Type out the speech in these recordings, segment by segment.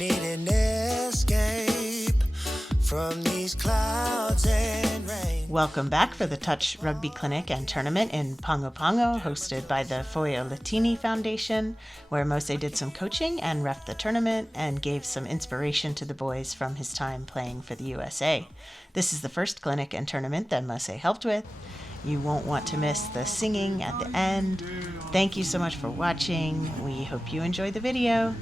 need an escape from these clouds and rain. Welcome back for the Touch Rugby Clinic and Tournament in Pago Pago, hosted by the Foeoletini Foundation, where Mose did some coaching and reffed the tournament and gave some inspiration to the boys from his time playing for the USA. This is the first clinic and tournament that Mose helped with. You won't want to miss the singing at the end. Thank you so much for watching. We hope you enjoy the video.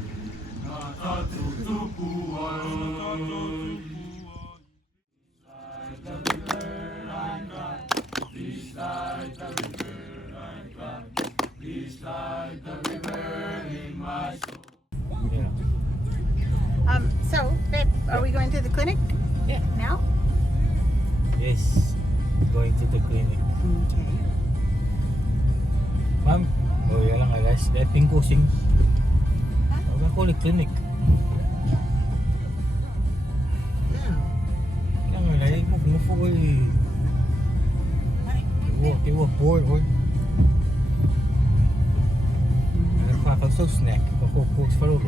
So, babe, are we going to the clinic? Yeah. Now? Yes, going to the clinic. Okay. Ma'am, yan lang guys. Letting kusing. Huwag ako ulit clinic. Yan nga, layag mo kumufu ko eh. Tiwa, bored. Nagpapag so snack. Kukuks pa rin.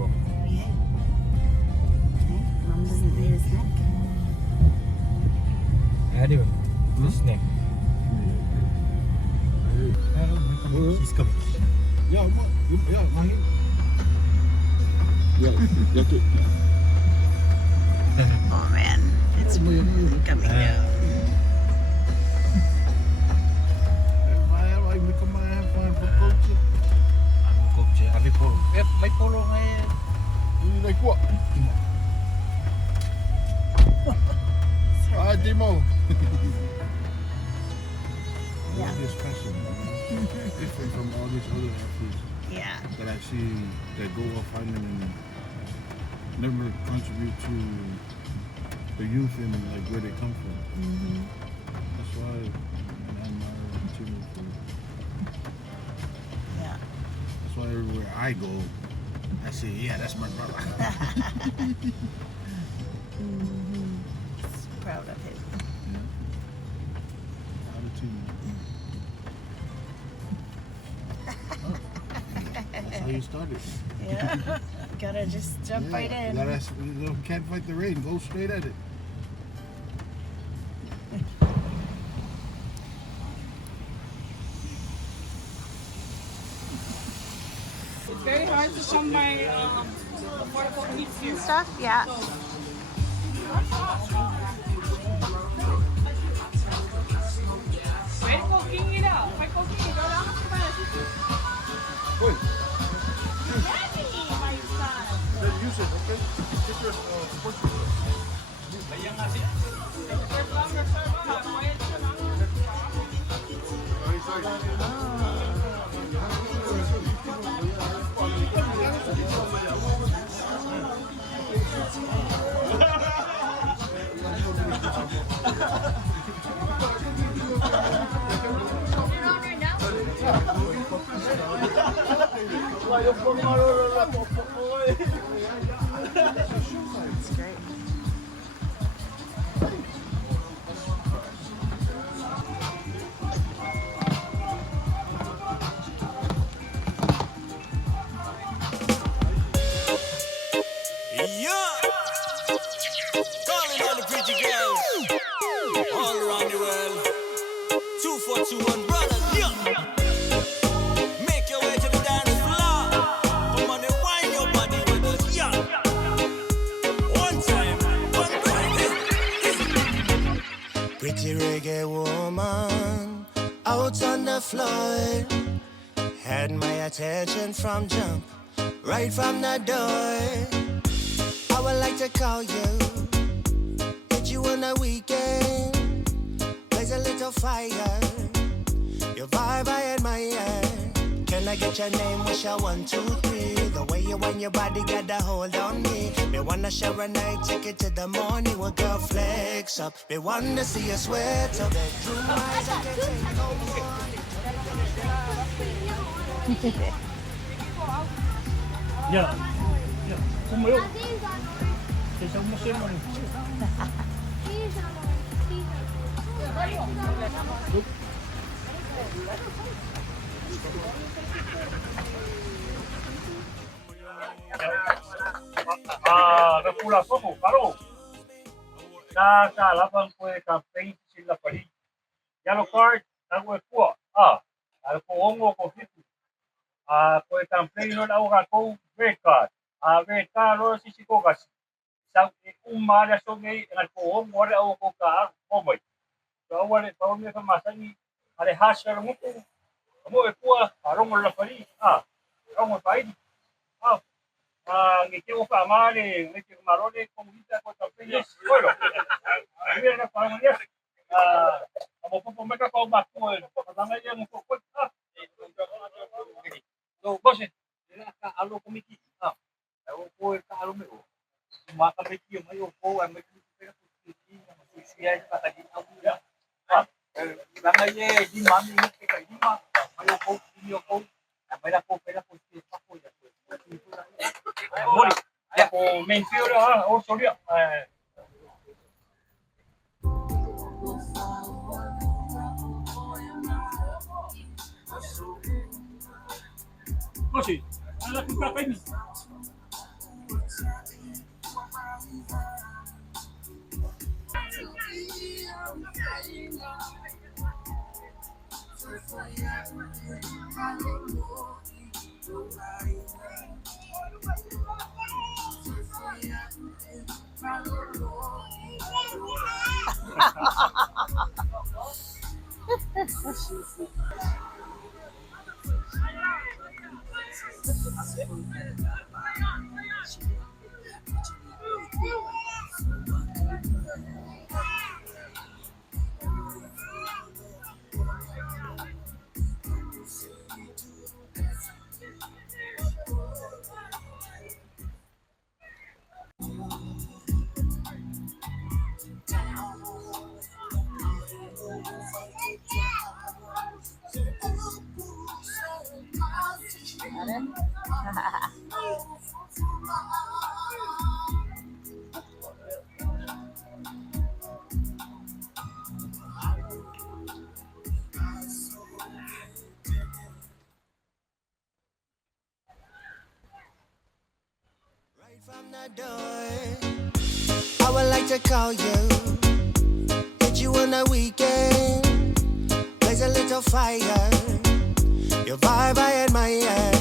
Mom doesn't need a snack. Anyway, the snack. He's coming. Yeah, Mahi. Yeah, Oh man, it's coming down. May polo ngayon. Like what? Timo. Yeah. This passion, different from all these other athletes Yeah. that I see that go off island and never contribute to the youth and like where they come from. Mm-hmm. That's why I admire Timo for. Yeah. That's why everywhere I go, I say, yeah, that's my brother. Mm-hmm. So proud of him. That's how you started. Yeah. Gotta just jump right in. You can't fight the rain. Go straight at it. It's very hard to show my affordable kids here. Stuff? Yeah. Vai pouquinho, não. Vai pouquinho. Good. Daddy, my son. Then use it, okay? Get your sports. It's great. Yeah! Calling all the pretty girls all around the world. 2421 brothers, yeah! Make your way to the dance floor. Come on and wind your body with us, yeah! One time. Pretty reggae woman out on the floor had my attention from jump, right from the door. I would like to call you, hit you on the weekend, blaze a little fire, your vibe I admire. Can I get your name? What's your 1, 2, 3? The way you want your body got a hold on me. Me wanna share a night, take it to the morning. Well, girl, flex up. Me wanna see you sweat so bedroom eyes I can take no more. Yeah. Kumayo. Isang musim mo. Kapula Fogo, Karo. Laban ko campaign sila pali. Yellow card, tago ko. Ko ongo ko fitu. Ko campaign no na ko red card. Red card ro si ko kasi. Sa umara so ngay ko ongo ora ko ka mo. So wala pa mo sa masani. Ale hasher mo ko. Mo ko arong la pali. Arong pa idi. Ngiti ko pa mali, ngiti ko marone komunita ko campaign. Bueno. Mira na para mo amo po pumeka ko bakul. Patangay yang ko ko. So, boss, ka alo komiti. Ako ko ka alo mo. Maka komiti mo yo ko ay may pera ko komiti na susiya pa tagi ako ya. Patangay di mami ni ka di ma. Mayo ko niyo ko. May na ko pera ko si pa ko ya. Mori. Ya ko main field o sorry. Moshi, ala ku ka ni. From the door, I would like to call you, get you on a weekend, blaze a little fire, your vibe I admire.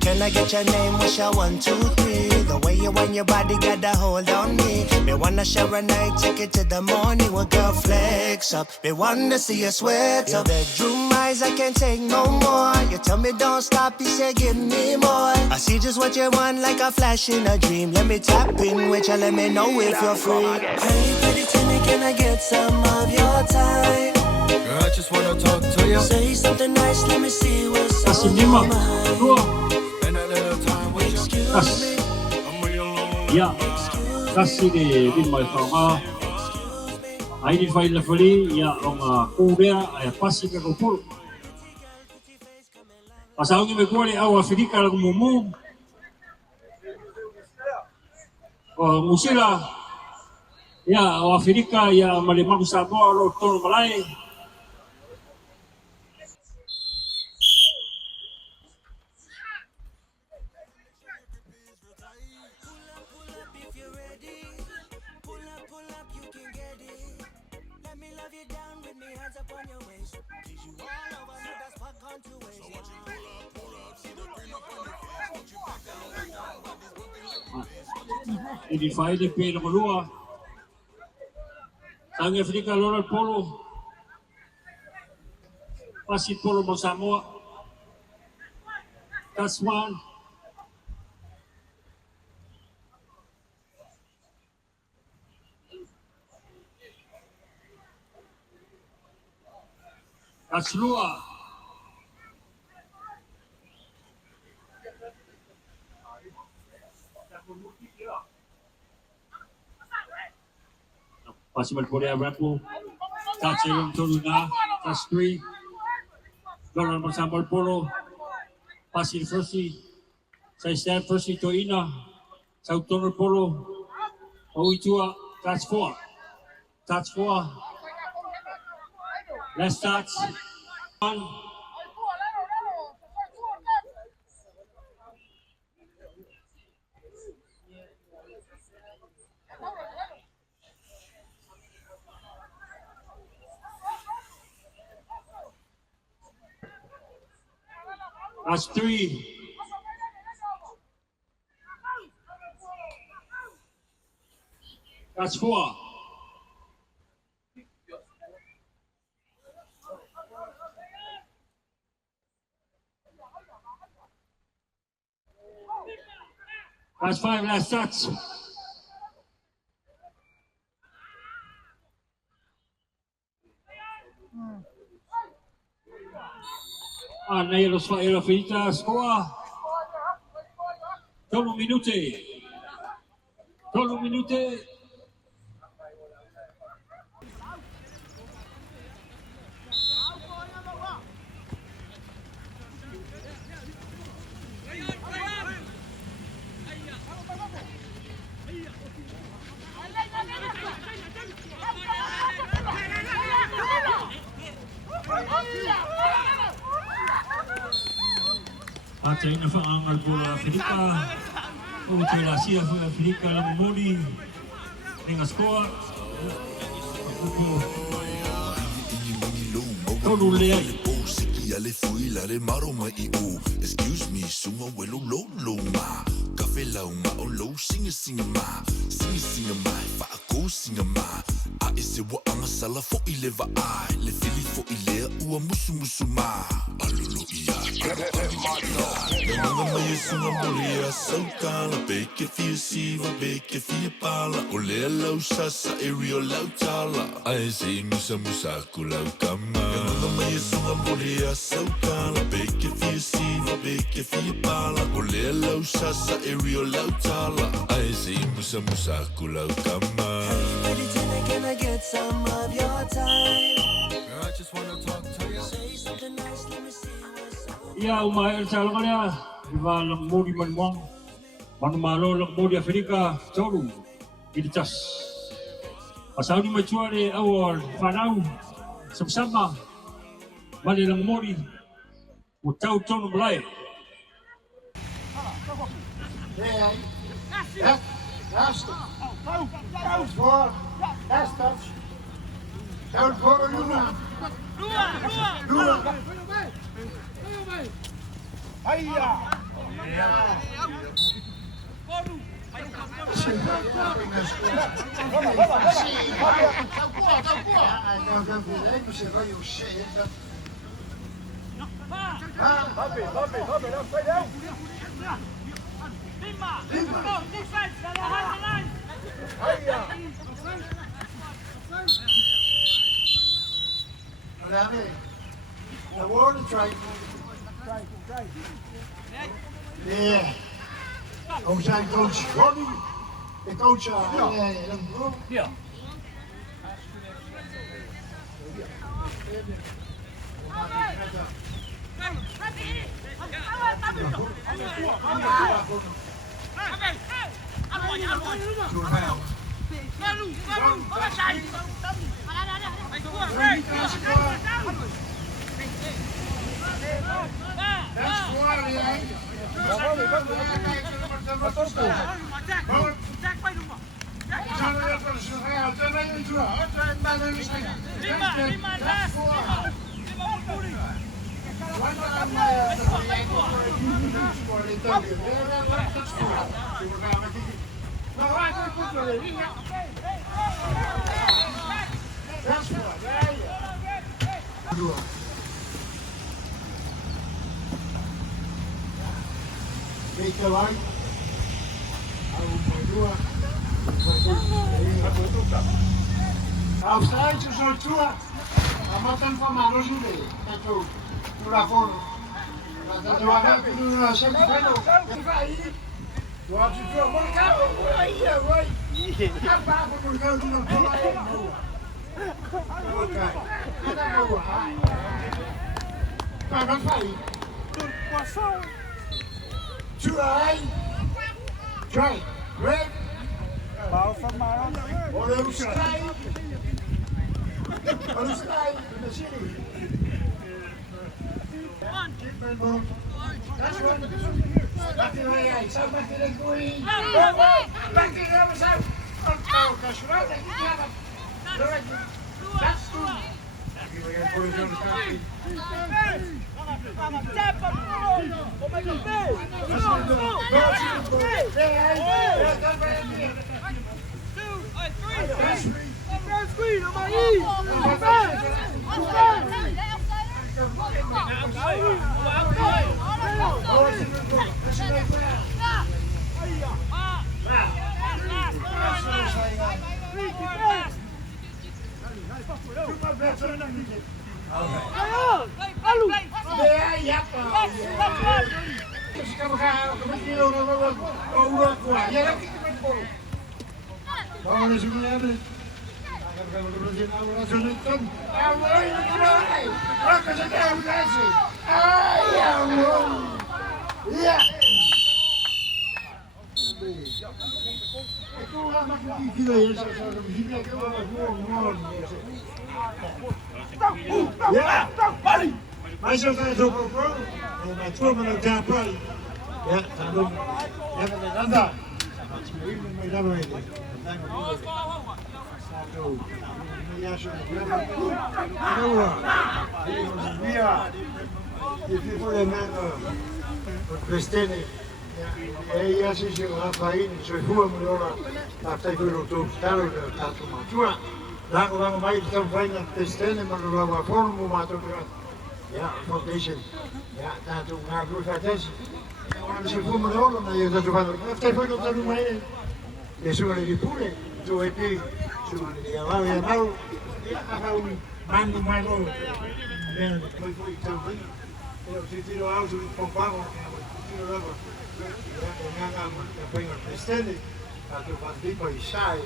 Can I get your name? What's your 1, 2, 3? The way you want your body got a hold on me. Me wanna share a night, take it to the morning. Well, girl, flex up. Me wanna see you sweat up. Your bedroom eyes, I can't take no more. You tell me don't stop, you say give me more. I see just what you want like a flash in a dream. Let me tap in with you, let me know if you're free. Hey, pretty Timmy, can I get some of your time? Girl, I just wanna talk to you. Say something nice, let me see what's on your mind. Tas. Ya, kasi ni din may fama. Ay di file fali ya ang kuya ay pasi ka ko. Pasawag ni ko ni awa Afrika lang mumu. Musila. Ya, awa Afrika ya malimang Samoa ro to malay. Ini file pe no lua. Ang Afrika loro polo. Pasi polo mo Samoa. That's one. That's lua. Possible for the Rapu. That's it. That's 3. Lord Masambal Polo. Pass in firstly. Say stand firstly to Ina. South Donor Polo. Oitua. That's 4. That's 4. Last touch. 1. That's 3. That's 4. That's 5 last shots. Nei los faira finita score. 12 minute. 12 minute. Ate ina whaangal pula Whirika, o te rasia Whirika la mori, nenga skoa, tonu lea. Ale fuila le maro mai I o. Excuse me, sunga welo lo ma. Kafe lau ma o lo singa ma. Singa mai fa ko singa ma. A ese wa anga sala fo I le va ai. Le fili fo I le ua musu ma. Alulu ia. Le manga mai sunga molia saukala. Beke fia siva, beke fia pala. O lea lau sasa e rio lau tala. A ese musa kulau kama. Le manga mai sunga molia saukala, beke fia siva, beke fia pala. O lea lau sasa e rio lau tala. Ai se musa kulau kama. Hey, lady Tina, can I get some of your time? I just wanna talk to you. Say something nice, let me see what's up. Ia umai el talo kalea, iwa lang mori manuang. Manuma lo lang mori Whirika, toru, ilitas. Pasauni machuare awal whanau, sama-sama. Mali lang mori, o tau tonu malai. That's four. That's touch. Don't go to Luna. Luna. Aiga. The water try. Yeah. Coach, Ronnie. The coach. Yeah. Make the light. Outside, you saw two. I'm not going to my rosy day. To la phone. But you are not to do a second fellow. You have to do a one couple. Right. How far will you go to the phone? Okay. I don't know why. I'm not fighting. Two eye. Try. Red. Or the sky. On the sky in the city. That's what it is. Back in my eyes. Back in the green. Back in the other side. Oh, that's right. That's true. Maar zo gaat het ook op, bro. Maar toen we elkaar praten. Ja, dan doen we. Dan daar. Maar dan weet ik. Ja, zo. Ja. Je vindt voor de mensen. Besteden. Ja, ze zeggen dat wij in zo'n goede manier dat hij wil doen. Daar ook dat maar. Laten we maar iets dan fijn besteden, maar we gaan vormen maar toch. Ja, foundation. Ja, daartoe naar Blue Foundation. Maar ze voelen me ook omdat je dat van heeft hij voor dat doen mee. Je zou die poelen. Zo heb je. Zo die wou je nou. Ja, gaan we man die mij ook. Ja, dat moet je toch doen. Ja, zit hier nou zo van Pago. Ja, dan gaan we brengen besteden. Daartoe van die bij saai.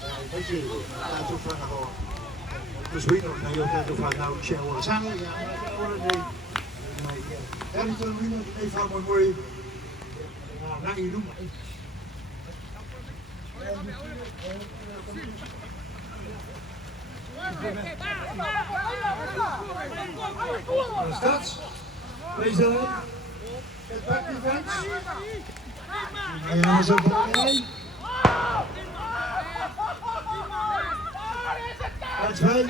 Ja, weet je. Daartoe van gewoon. Dus weet nog, nou, je gaat nou showen samen, ja, dat is een even van mijn mooie, nou, je doet maar. Wat is dat? Wees dat in? Het bakje vents? Ja, zo van mij. Dat is wij.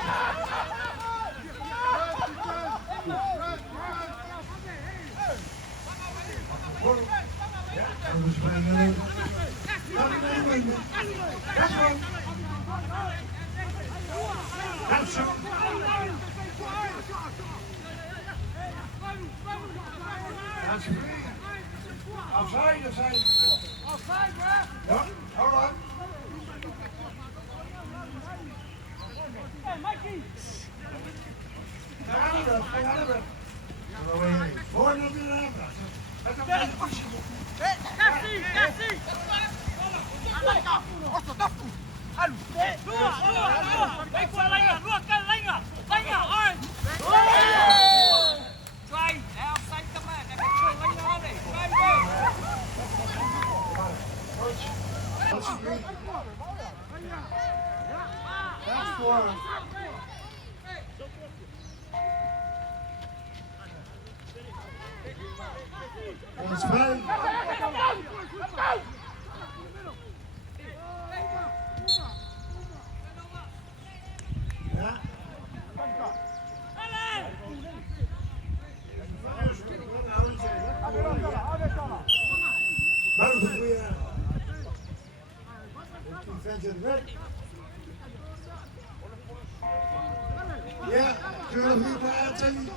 Ja, zullen we hier uitzien?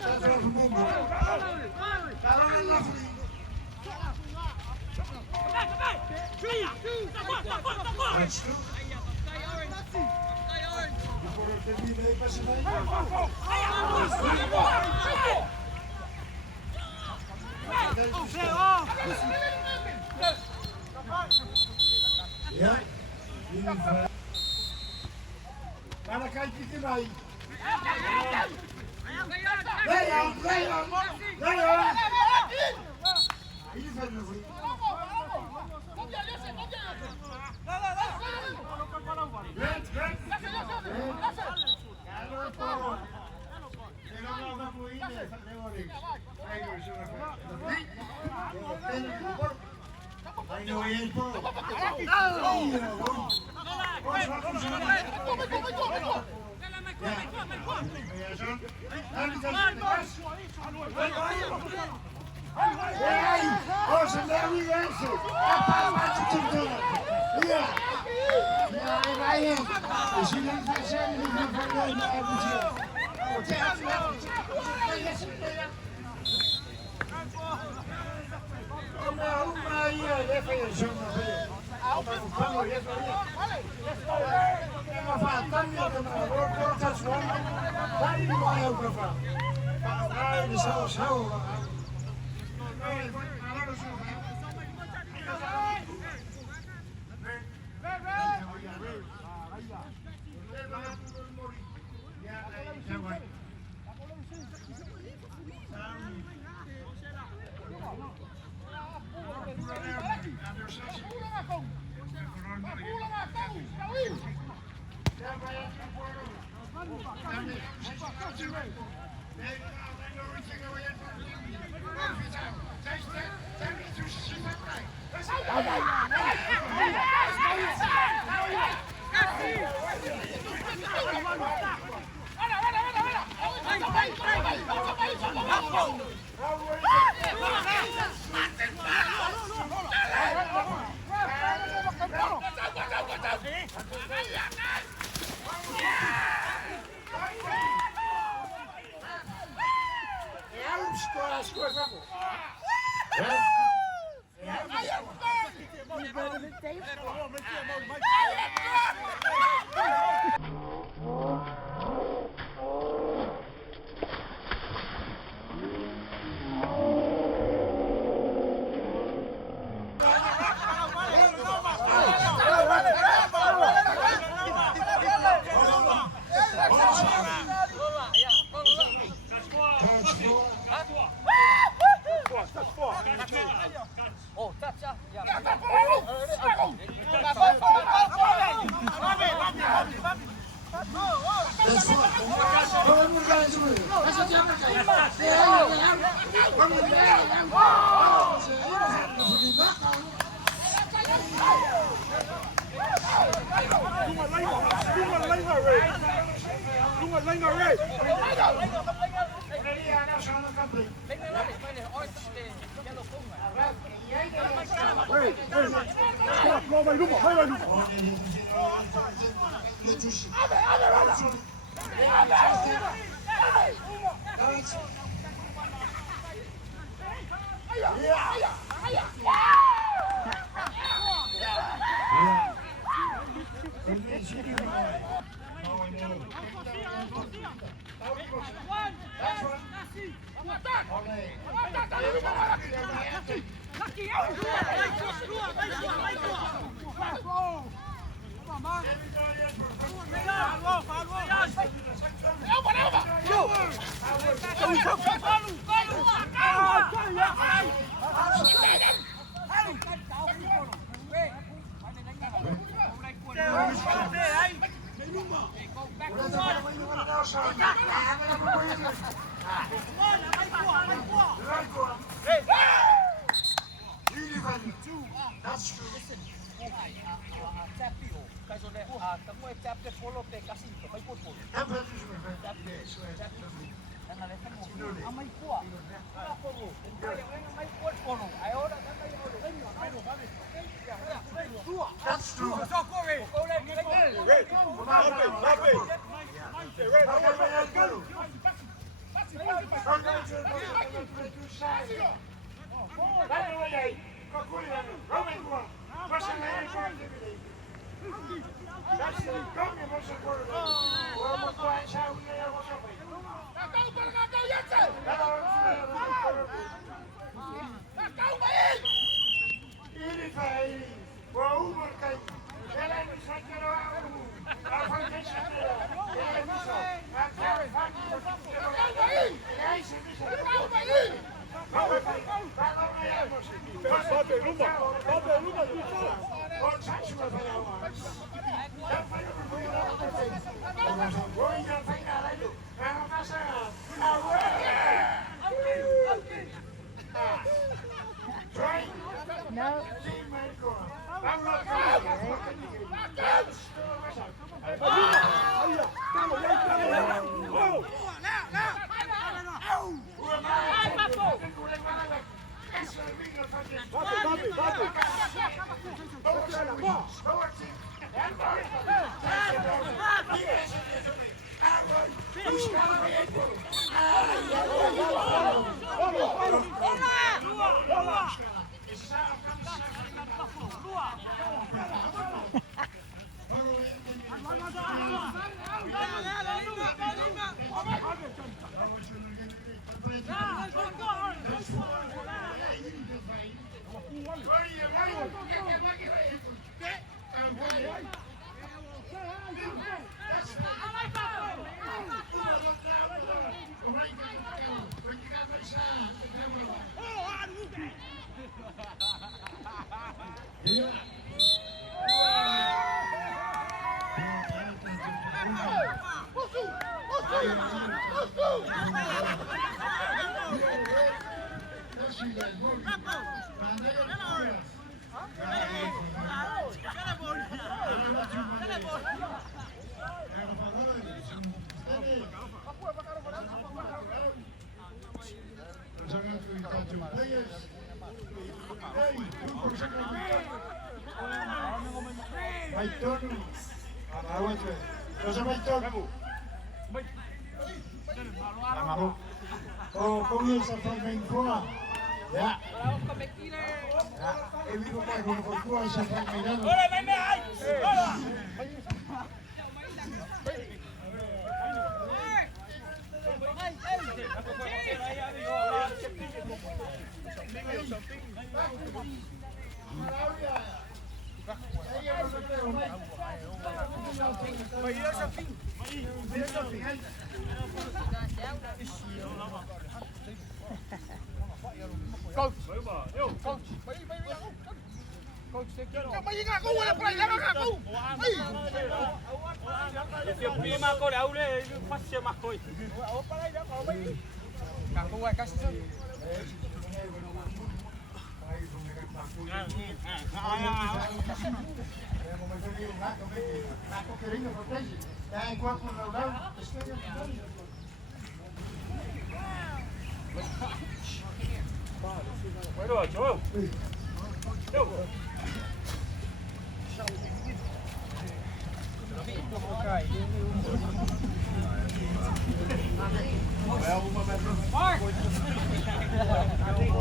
Dat is wel verbonden. Daarom een lafrie. Dat is goed. Je moet er niet mee passen mee. Ja, maar dan kijk je erbij. Leon! Hier verder nog niet. I know he is, bro. Oh, so there we go. Yeah. Yeah, I am. She didn't say anything for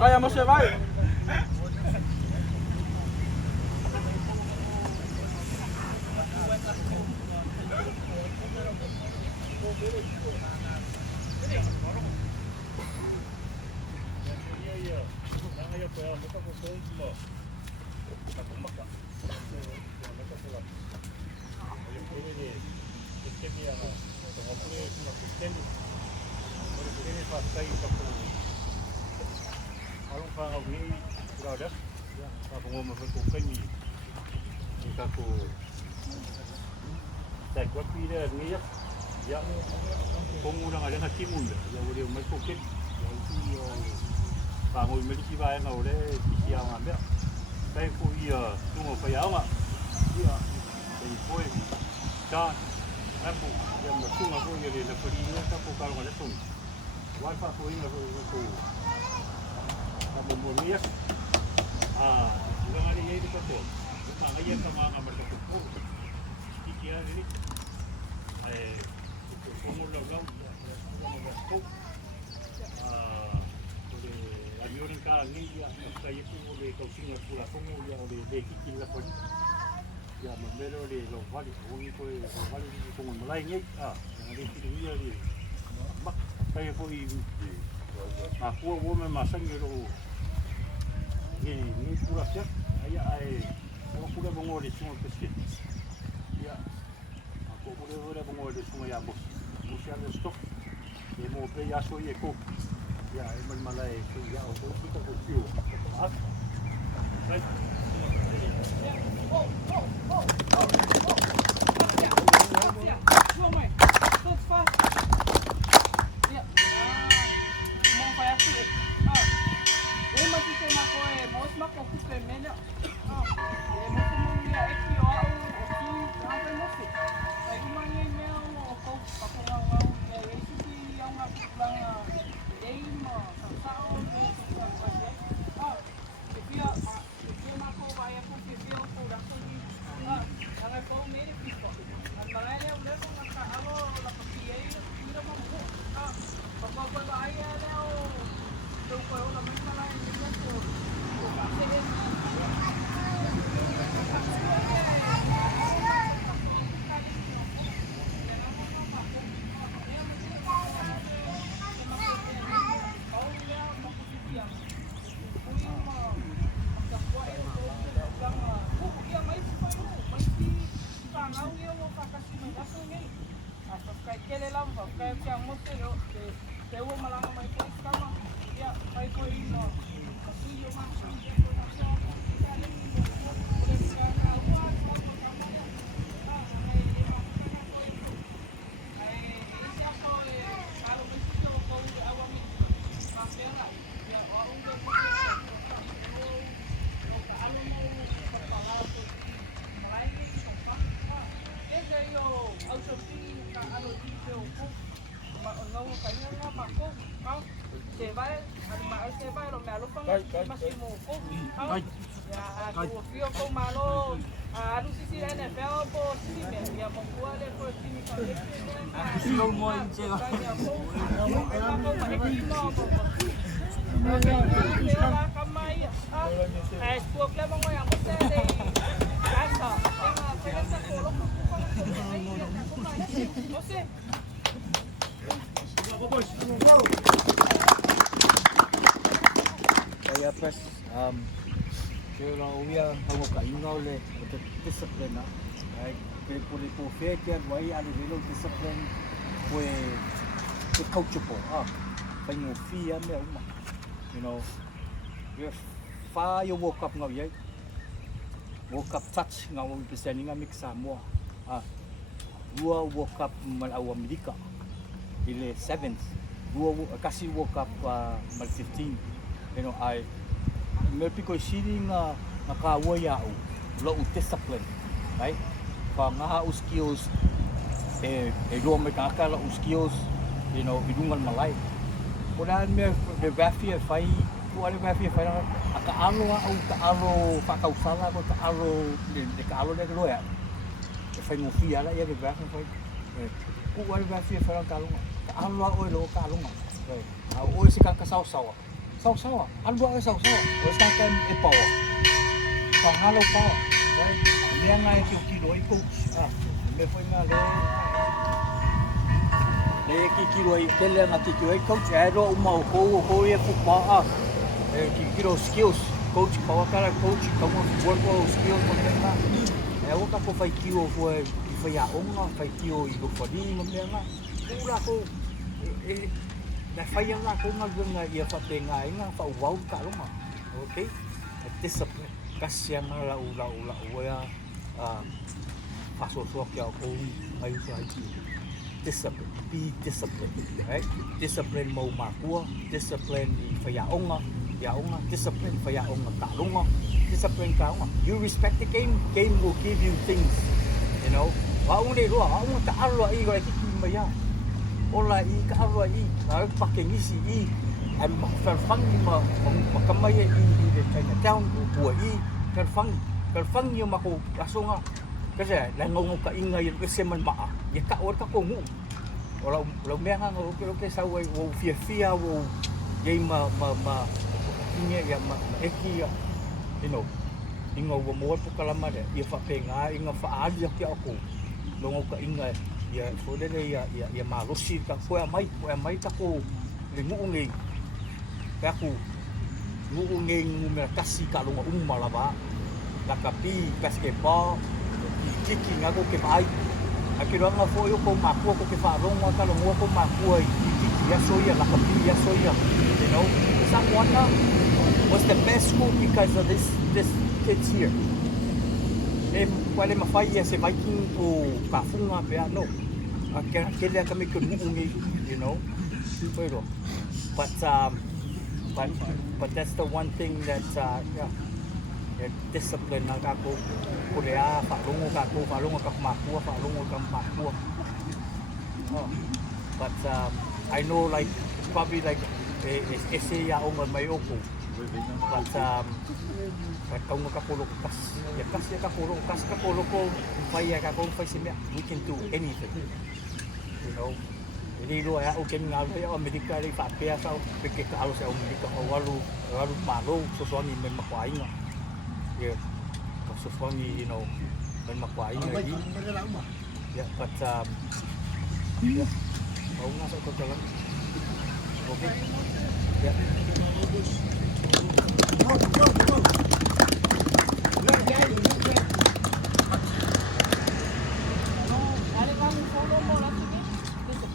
Kaya mo siya, vai! kai kele lamba kai pia mote yo te wo malanga mai ko skama ya kai ko ino yo ma Kaya press kaya uya hango ka ingaw le discipline na ay kaya puli po fake yan why ano dilo discipline we the coachable panyo fia me uma you know if fa you woke up ngaw yai woke up touch ngaw bisa ni nga mix Samoa dua woke up mal Amerika ile 7th dua kasi woke up mal 15 you know I Amerika sini nga nakawaya lo discipline right pa nga skills lo me kakala skills you know bidungan malay kunan me de vafia fai kuan vafia fai akaalo au kaalo pakausala ko kaalo de kaalo de lo ya fai mo fia la ya de vafia fai kuan vafia fai kaalo kaalo lo kaalo au se ka sawa sawa algo ay sawa o sa kan e pawa pangalo pawa niya nga yung kilo ay coach me foi nga le kilo ay kele nga kilo ay coach ero uma ko e fupa kilo skills coach pawa kara coach como work skills mo nga e o ka ko fai kilo foi a onga fai kilo i go fadi mo nga ura ko na fai nga ko nga ia fa penga nga fa wau ka loma okay discipline kasya nga la ya paso so kya ko mai sa discipline be discipline right discipline mo makua discipline fa ya onga discipline fa ya onga ka loma discipline ka onga you respect the game will give you things you know wa un de ro wa un ta aro ai go ki maya ola i ka aro i ka pakai ngisi i an farfang ma makamay i de Chinatown buo i farfang yo mako kasonga kasi langongo ka ingay kasi man ba ya ka or ka ko mu ola meha ngo okay sa way wo fia wo game ma inge ya ma eki you know ingo wo mo po kalama de ya fa penga inga fa ali ki ako longo ka ingay ya fode ya malusi ka foi mai ta ko lingungi ka ku ngungi ngumerkasi ka longo malaba lakapi basketball tiki ngago ke mai akiro nga foi ko maku ko ke fa longo ka longo ko maku tiki ya soya lakapi ya soya you know someone was the best school because of this kids here wale mafai se Viking o kafunga pe no akela kami ko ngungi you know pero but that's the one thing that discipline na ako kulea fa lungo ka makua but I know like probably like ese ya on my oko but kung makapulo kas kapulo ko fai simya we can do anything you know ini lo ya uken ngalo ya Amerika ri papea sa peke ka alo sa Amerika walu malo so suami men makwai nga ya so suami you know men makwai nga ya but ya mau nga sa ko jalan okay ya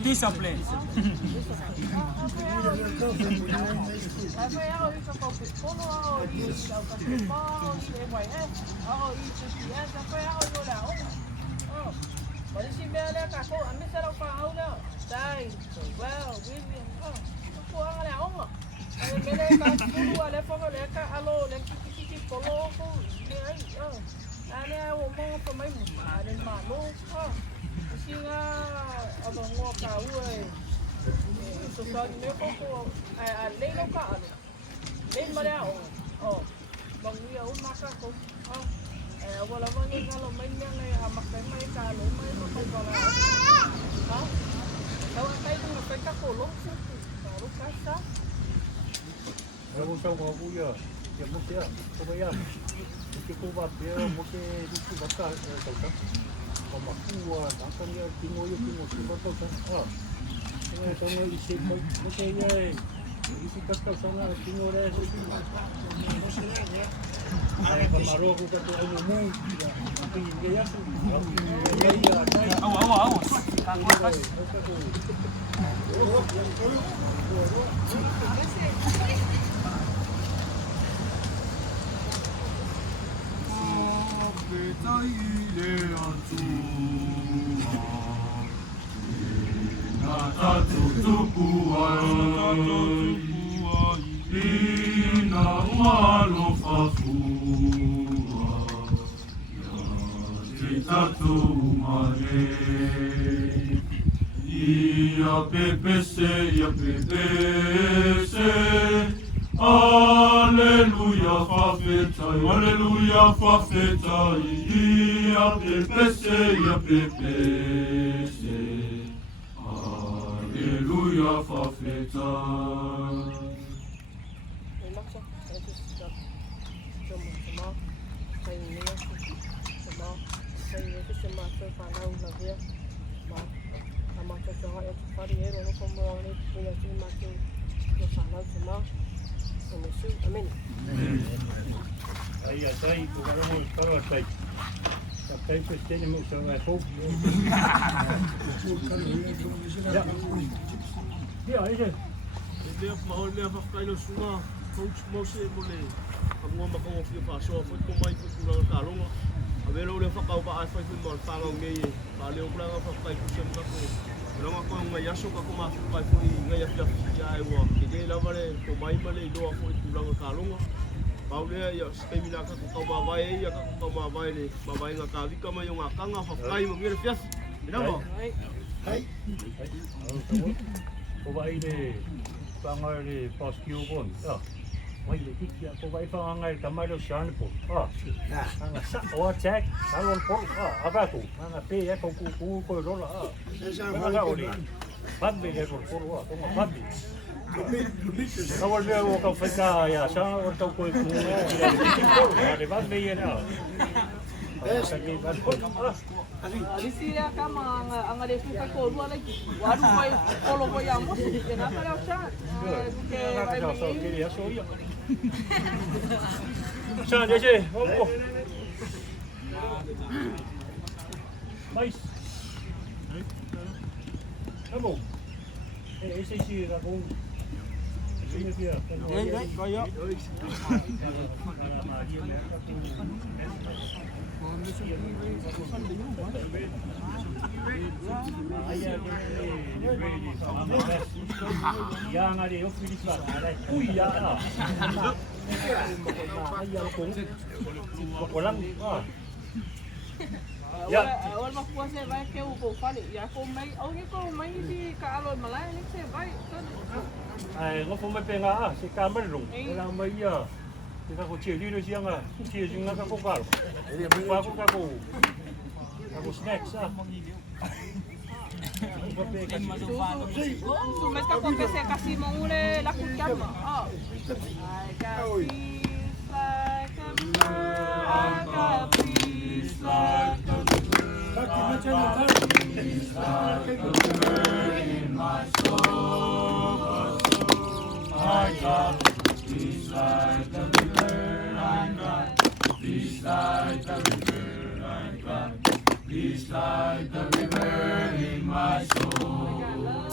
Discipline. Vamos a uma agulha, que é muito como é que tu vai ver muito do que vai estar como a rua, a caminhada que não ia que não vai tocar. Então isso é muito é isso que está passando aqui no resto. Não sei né. Aí para Marrocos que tem no mundo, que é isso. Alleluia, fafetai, alleluia, fafetai, ia pepese, alleluia, fafetai. Aí aí, o cara não estava aí. Até que ele me chamou é fogo. Ya, aí. Ele mahol me afkai no sunga, coach Mose mole. Ang mga ko fi pa so foi ko mai ko kurang kalonga. Avelo le fakau pa ai foi mo falo ngai. Pale o kurang afkai ko sem ka ko. Kurang ako ngai yaso ka ko ma fai foi ngai ya ai wa. Ke la vale ko mai male do foi kurang kalonga. Paule ya stemila ka ko ma vai ya ka ko ma vai le. Ma vai nga ka vi ka mai nga kanga afkai mo ngere fias. Mira mo. Hai. Ko vai le pangai le paskio bon. Ah. Wai le tikia ko vai pangai tamaro shan po. Ah. Anga sa o check. Salon po. Ah, abaku. Anga pe ya ko ko rola. Ah. Anga oli. Pabbe e por ah, toma pabbe. Não vou ver o café cá, já só o teu coi com o de vai ver não. Alisia kama ang alifika ko lu lagi. Waru mai polo ko yang mo. Kena para sa. Ke ai mai. Sa desse, vamos. Mais. Tá bom. Esse aqui tá bom. Yang ada eu fui dispar, ada kuya lah. Ayam kong, kolang ah. Ya. Awal mah puasa baik ke uko fali. Ya ko mai, ko mai di ka alon malai ni se baik. Ai, ngofo mai penga ah, si kamar rong. Kolang mai ya. Kita ko cili do siang ah. Cili nga ka ko kal. Aku aku snacks ah. Tu me está con que se casi mongule la cucama. Oh. Ai casi Peace like the river in my soul.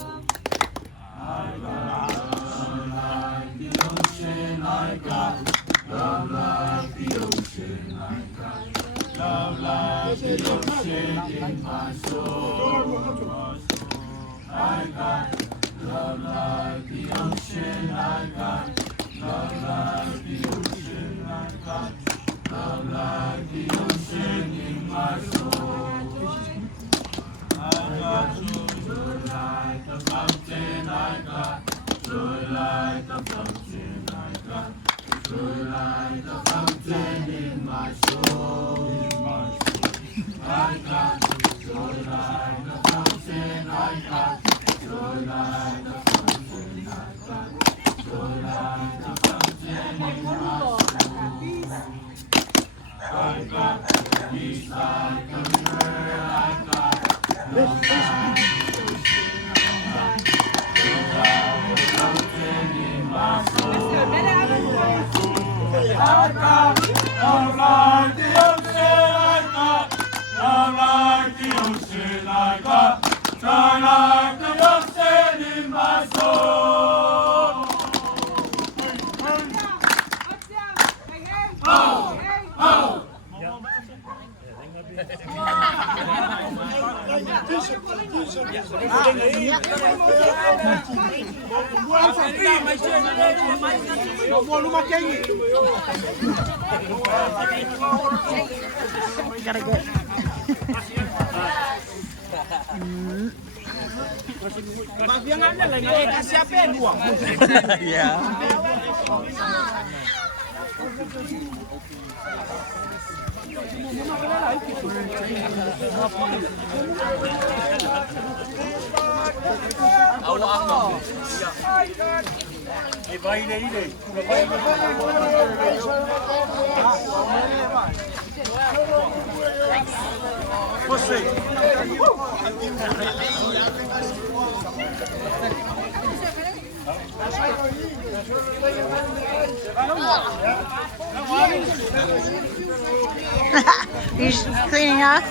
Gotta get. Yeah. You're just cleaning up?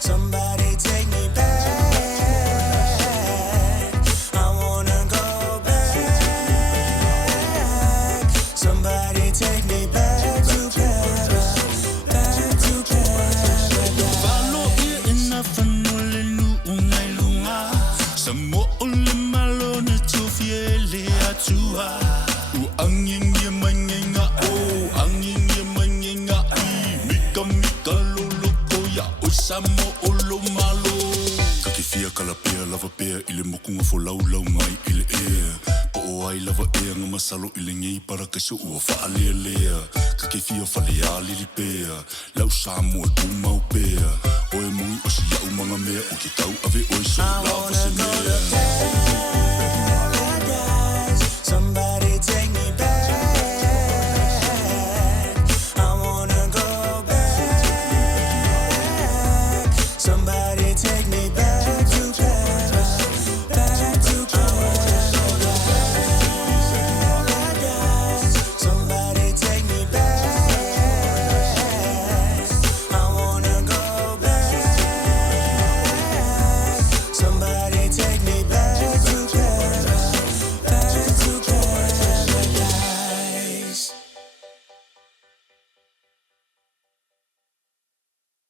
Somebody take me back. I wanna go back. Somebody take me back to paradise. Back to paradise. Follow here in a fanole nu ungai lunga. Samoa ole malo na tufiele atua. U angin ye manyenga o angin ye manyenga I mika mika lolo koya o samo olo malo. Kakifia kalapea lava pea ile mokunga fo lau lau mai ile ea. Po o ai lava ea nga masalo ile ngei para kaso ua faalea lea. Kakifia falea lili pea lau samo e kumau pea. Oe mui o si au mga mea o ki tau ave oi so lava se mea.